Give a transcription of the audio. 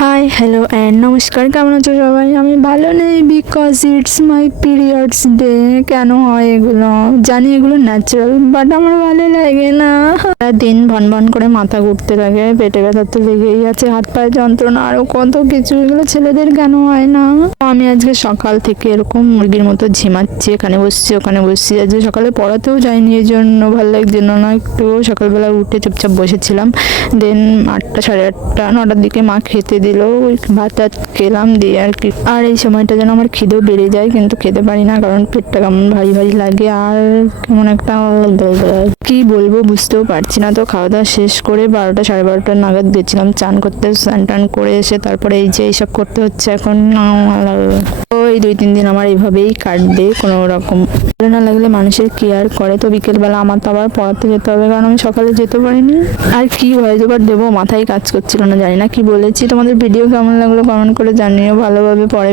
Hi hello and নমস্কার, কেমন আছো সবাই? আমি ভালো নেই because it's my periods day. কেন হয় এগুলো জানি, এগুলো ন্যাচারাল, বাট আমার ভালো লাগে না। দিন ভন ভন করে মাথা ঘুরতে থাকে, পেটে ব্যথা তো লেগেই আছে, হাত পায়ে যন্ত্রণা, আরও কত কিছু। এগুলো ছেলেদের কেন হয় না? আমি আজকে সকাল থেকে এরকম মুরগির মতো ঝিমাচ্ছি, এখানে বসছি ওখানে বসছি। আজকে সকালে পড়াতেও যাইনি, এই জন্য ভালো লাগছিল না একটু। সকালবেলা উঠে চুপচাপ বসেছিলাম। দেন 8টা সাড়ে 8টা 9টার দিকে মা খেতে দিল, ওই ভাত টাত খেলাম দিয়ে আর কি। আর এই সময়টা যেন আমার খিদেও বেড়ে যায়, কিন্তু খেতে পারি না কারণ পেটটা কেমন ভারী ভারী লাগে আর কেমন একটা কি বলবো বুঝতেও পারছি না। তো খাওয়া দাওয়া শেষ করে 12টা সাড়ে 12টা নাগাদ গেছিলাম চান করতে। স্নান টান করে এসে তারপরে এই যে এইসব করতে হচ্ছে এখন। তো এই 2-3 দিন আমার এইভাবেই কাটবে, কোনো রকম ভালো না লাগলে মানুষের কেয়ার করে। তো বিকেলবেলা আমার তো আবার পড়াতে যেতে হবে, কারণ আমি সকালে যেতে পারিনি। আর কি ভয়েস ওভার দেবো মাথায় কাজ করছিল না, জানি না কি বলেছি। তোমাদের ভিডিও কেমন লাগলো কমেন্ট করে জানিও, ভালোভাবে পরে